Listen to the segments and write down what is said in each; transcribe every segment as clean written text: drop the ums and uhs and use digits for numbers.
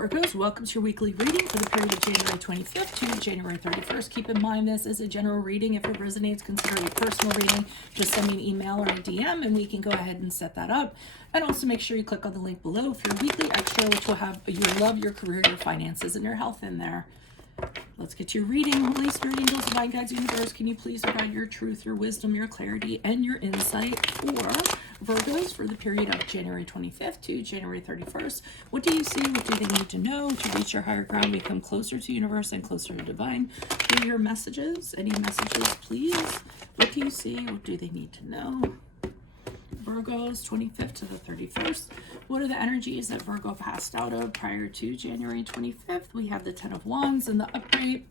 Virgos, welcome to your weekly reading for the period of January 25th to January 31st. Keep in mind this is a general reading. If it resonates, consider it a personal reading. Just send me an email or a DM and we can go ahead and set that up. And also make sure you click on the link below for your weekly extra, which will have your love, your career, your finances, and your health in there. Let's get to your reading. Holy Spirit, angels, divine guides, universe, can you please provide your truth, your wisdom, your clarity, and your insight for Virgos for the period of January 25th to January 31st? What do you see? What do they need to know to reach your higher ground, become closer to universe and closer to divine? Through your messages, any messages, please. What do you see? What do they need to know? Virgos, 25th to the 31st. What are the energies that Virgo passed out of prior to January 25th? We have the 10 of Wands and the upright.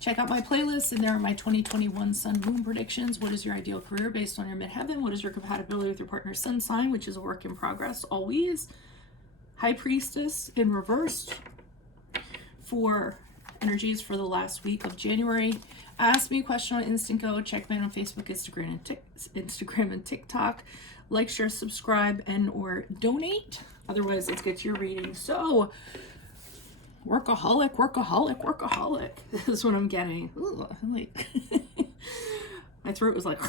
Check out my playlist, and there are my 2021 Sun Moon predictions. What is your ideal career based on your midheaven? What is your compatibility with your partner's sun sign, which is a work in progress always? High Priestess in reversed for energies for the last week of January. Ask me a question on Instant Go. Check me out on Facebook, Instagram, and TikTok. Like, share, subscribe, and or donate. Otherwise, let's get to your reading. So, workaholic. This is what I'm getting. Ooh, my throat was like,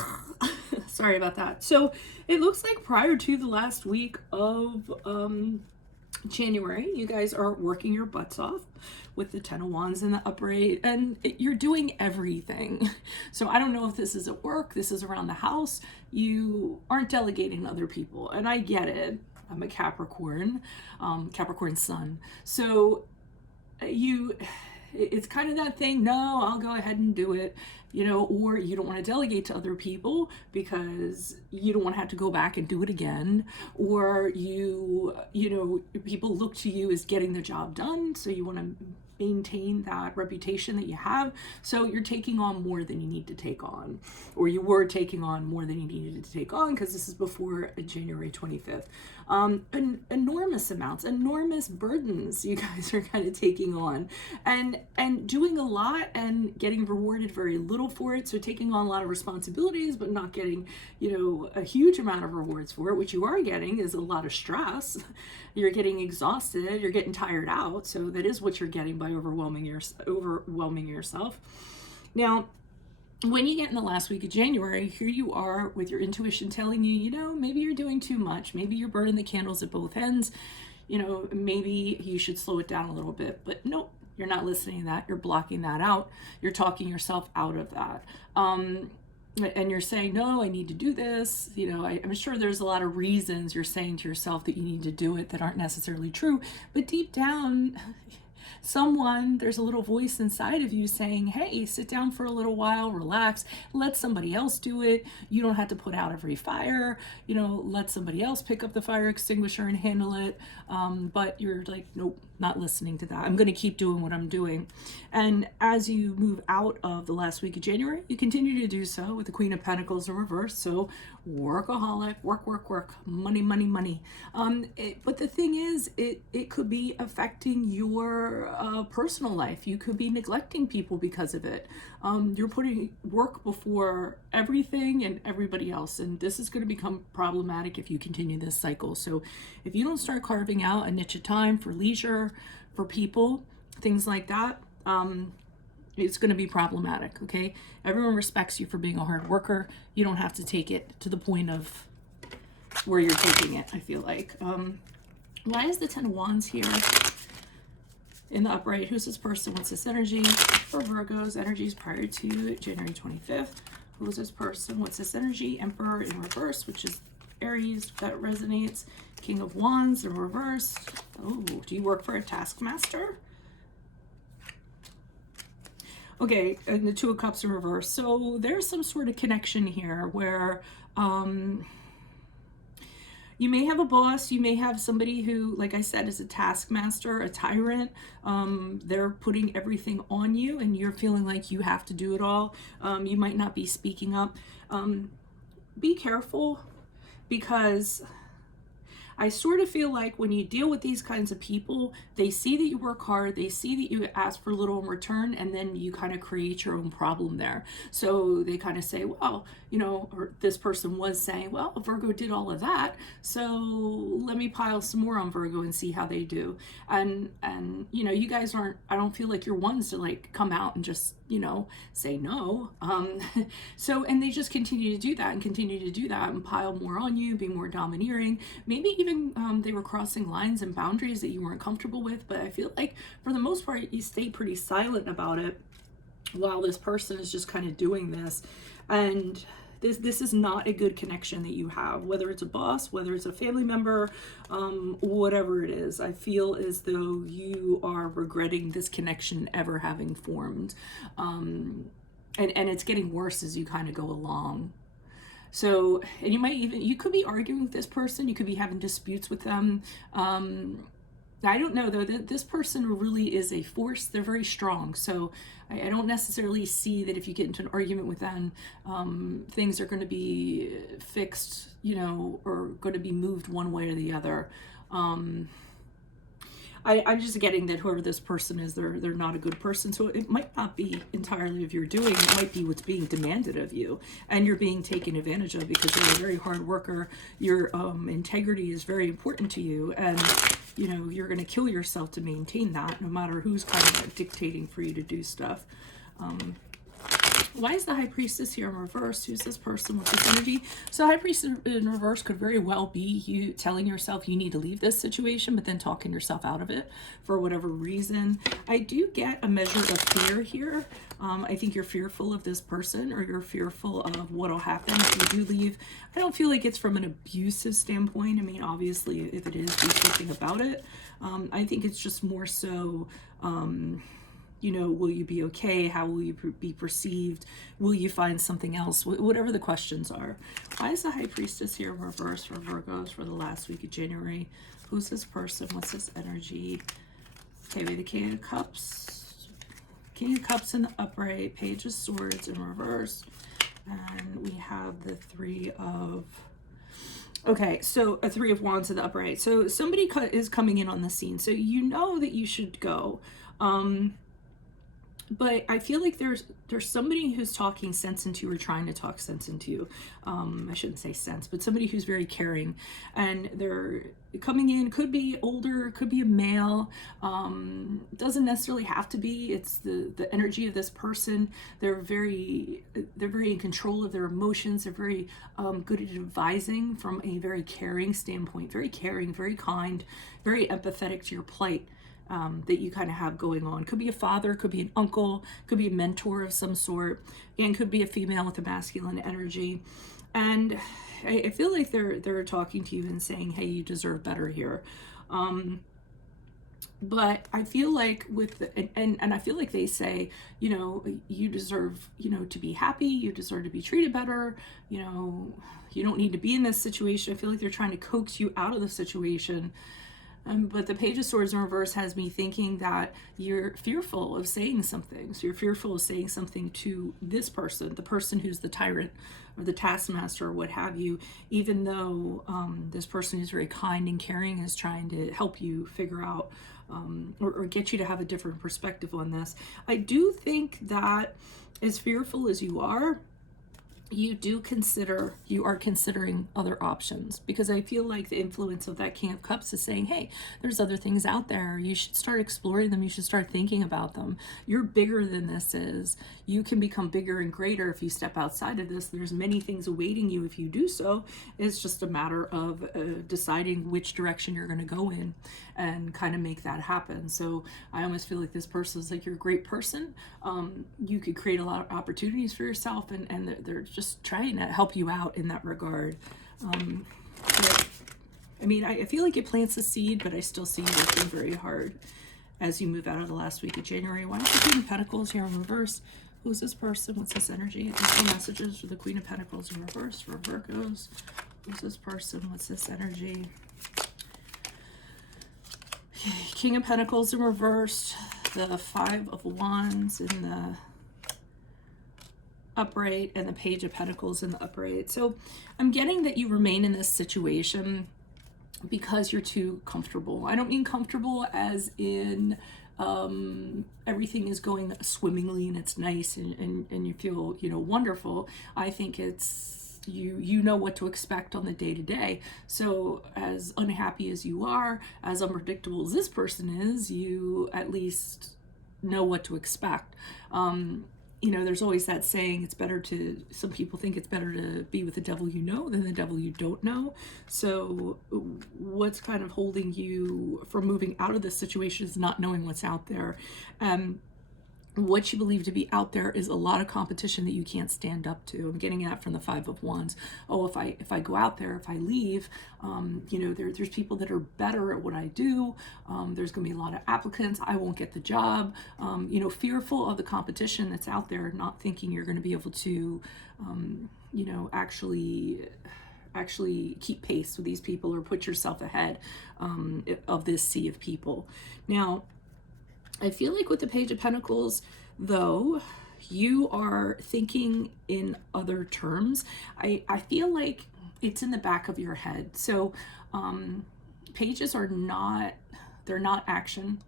sorry about that. So, it looks like prior to the last week of January, you guys are working your butts off with the 10 of Wands and the upright, and you're doing everything. So I don't know if this is at work, this is around the house. You aren't delegating to other people, and I get it. I'm a Capricorn, Capricorn sun. So it's kind of that thing, no, I'll go ahead and do it, you know, or you don't want to delegate to other people because you don't want to have to go back and do it again, or you know, people look to you as getting the job done, so you want to maintain that reputation that you have, so you're taking on more than you need to take on, or you were taking on more than you needed to take on, because this is before January 25th. Enormous amounts, enormous burdens you guys are kind of taking on, and doing a lot and getting rewarded very little for it. So taking on a lot of responsibilities but not getting, you know, a huge amount of rewards for it. What you are getting is a lot of stress. You're getting exhausted, you're getting tired out. So that is what you're getting by overwhelming yourself. Now, when you get in the last week of January, here you are with your intuition telling you, you know, maybe you're doing too much. Maybe you're burning the candles at both ends. You know, maybe you should slow it down a little bit. But nope, you're not listening to that. You're blocking that out. You're talking yourself out of that. And you're saying, no, I need to do this. You know, I'm sure there's a lot of reasons you're saying to yourself that you need to do it that aren't necessarily true. But deep down, there's a little voice inside of you saying, hey, sit down for a little while, relax, let somebody else do it. You don't have to put out every fire, you know, let somebody else pick up the fire extinguisher and handle it. But you're like, nope, not listening to that. I'm going to keep doing what I'm doing. And as you move out of the last week of January, you continue to do so with the Queen of Pentacles in reverse. So workaholic, work, money. But the thing is, it could be affecting your personal life. You could be neglecting people because of it. You're putting work before everything and everybody else. And this is going to become problematic if you continue this cycle. So if you don't start carving out a niche of time for leisure, for people, things like that, it's going to be problematic. Okay. Everyone respects you for being a hard worker. You don't have to take it to the point of where you're taking it, I feel like. Why is the 10 of Wands here in the upright? Who's this person? What's this energy for Virgo's energies prior to January 25th? Who's this person? What's this energy? Emperor in reverse, which is Aries, if that resonates. King of Wands in reverse. Oh, do you work for a Taskmaster? Okay, and the Two of Cups in reverse. So there's some sort of connection here where you may have a boss, you may have somebody who, like I said, is a taskmaster, a tyrant. They're putting everything on you and you're feeling like you have to do it all. You might not be speaking up. Be careful, because I sort of feel like when you deal with these kinds of people, they see that you work hard, they see that you ask for little in return, and then you kind of create your own problem there. So they kind of say, well, you know, or this person was saying, well, Virgo did all of that, so let me pile some more on Virgo and see how they do. And you know, you guys aren't, I don't feel like you're ones to like come out and just, you know, say no. So, and they just continue to do that and continue to do that and pile more on you, be more domineering. Maybe even they were crossing lines and boundaries that you weren't comfortable with, but I feel like for the most part, you stay pretty silent about it while this person is just kind of doing this. And this is not a good connection that you have, whether it's a boss, whether it's a family member, whatever it is. I feel as though you are regretting this connection ever having formed. And it's getting worse as you kind of go along. So, and you could be arguing with this person, you could be having disputes with them. I don't know though, that this person really is a force. They're very strong. So I don't necessarily see that if you get into an argument with them, things are going to be fixed, you know, or going to be moved one way or the other. I'm just getting that whoever this person is, they're not a good person. So it might not be entirely of your doing. It might be what's being demanded of you, and you're being taken advantage of because you're a very hard worker. Your integrity is very important to you, and you know you're going to kill yourself to maintain that, no matter who's kind of dictating for you to do stuff. Why is the High Priestess here in reverse? Who's this person with this energy? So High Priestess in reverse could very well be you telling yourself you need to leave this situation, but then talking yourself out of it for whatever reason. I do get a measure of fear here. I think you're fearful of this person, or you're fearful of what'll happen if you do leave. I don't feel like it's from an abusive standpoint. I mean, obviously, if it is, do something about it. I think it's just more so... you know, will you be okay? How will you be perceived? Will you find something else? Whatever the questions are. Why is the High Priestess here in reverse for Virgos for the last week of January? Who's this person? What's this energy? Okay, we have the King of Cups. King of Cups in the upright. Page of Swords in reverse. And we have the Three of... Okay, so a Three of Wands in the upright. So somebody is coming in on the scene. So you know that you should go. But I feel like there's somebody who's talking sense into you, or trying to talk sense into you. I shouldn't say sense, but somebody who's very caring, and they're coming in. Could be older, could be a male. Doesn't necessarily have to be. It's the energy of this person. They're very in control of their emotions. They're very good at advising from a very caring standpoint. Very caring, very kind, very empathetic to your plight. That you kind of have going on. Could be a father, could be an uncle, could be a mentor of some sort, and could be a female with a masculine energy. And I feel like they're talking to you and saying, hey, you deserve better here. But I feel like and I feel like they say, you know, you deserve, you know, to be happy, you deserve to be treated better, you know, you don't need to be in this situation. I feel like they're trying to coax you out of the situation. But the Page of Swords in reverse has me thinking that you're fearful of saying something. So you're fearful of saying something to this person, the person who's the tyrant or the taskmaster or what have you, even though this person who's very kind and caring is trying to help you figure out or get you to have a different perspective on this. I do think that as fearful as you are, you are considering other options, because I feel like the influence of that King of Cups is saying, hey, there's other things out there. You should start exploring them. You should start thinking about them. You're bigger than this is. You can become bigger and greater if you step outside of this. There's many things awaiting you if you do so. It's just a matter of deciding which direction you're going to go in and kind of make that happen. So I almost feel like this person is like, you're a great person. You could create a lot of opportunities for yourself, and they're just trying to help you out in that regard. But, I mean, I feel like it plants a seed, but I still see you working very hard as you move out of the last week of January. Why is the Queen of Pentacles here in reverse? Who's this person? What's this energy? These messages for the Queen of Pentacles in reverse for Virgos. Who's this person? What's this energy? King of Pentacles in reverse. The Five of Wands in the upright, and the Page of Pentacles in the upright. So I'm getting that you remain in this situation because you're too comfortable. I don't mean comfortable as in everything is going swimmingly and it's nice and you feel, wonderful. I think it's you know what to expect on the day to day. So as unhappy as you are, as unpredictable as this person is, you at least know what to expect. There's always that saying, some people think it's better to be with the devil you know than the devil you don't know. So what's kind of holding you from moving out of this situation is not knowing what's out there. What you believe to be out there is a lot of competition that you can't stand up to. I'm getting that from the Five of Wands. Oh, if I go out there, if I leave, there's people that are better at what I do. There's going to be a lot of applicants. I won't get the job. Fearful of the competition that's out there, not thinking you're going to be able to, actually keep pace with these people or put yourself ahead of this sea of people. Now, I feel like with the Page of Pentacles, though, you are thinking in other terms. I feel like it's in the back of your head. So pages they're not action.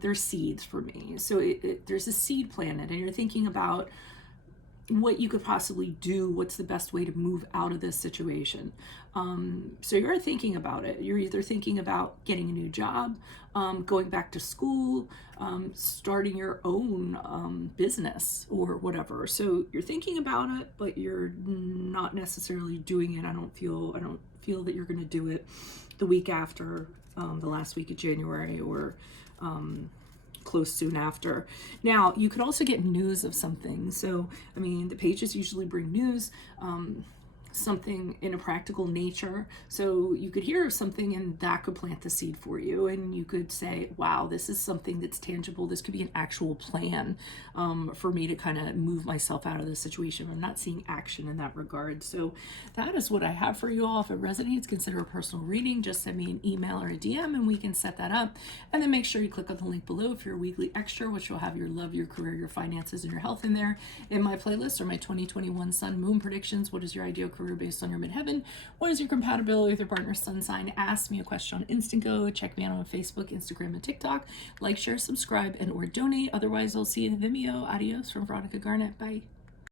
They're seeds for me. So there's a seed planted and you're thinking about what you could possibly do, what's the best way to move out of this situation. So you're thinking about it. You're either thinking about getting a new job, going back to school, starting your own business or whatever. So you're thinking about it, but you're not necessarily doing it. I don't feel that you're going to do it the week after, the last week of January, or close soon after. Now, you could also get news of something. So, the pages usually bring news, something in a practical nature. So you could hear of something and that could plant the seed for you. And you could say, wow, this is something that's tangible. This could be an actual plan for me to kind of move myself out of this situation. I'm not seeing action in that regard. So that is what I have for you all. If it resonates, consider a personal reading. Just send me an email or a DM and we can set that up. And then make sure you click on the link below for your weekly extra, which will have your love, your career, your finances, and your health in there. In my playlist are my 2021 Sun Moon predictions. What is your ideal career based on your midheaven? What is your compatibility with your partner's sun sign? Ask me a question on Instant Go. Check me out on Facebook, Instagram, and TikTok. Like, share, subscribe, and or donate. Otherwise, I'll see you in the Vimeo. Adios from Veronica Garnett. Bye.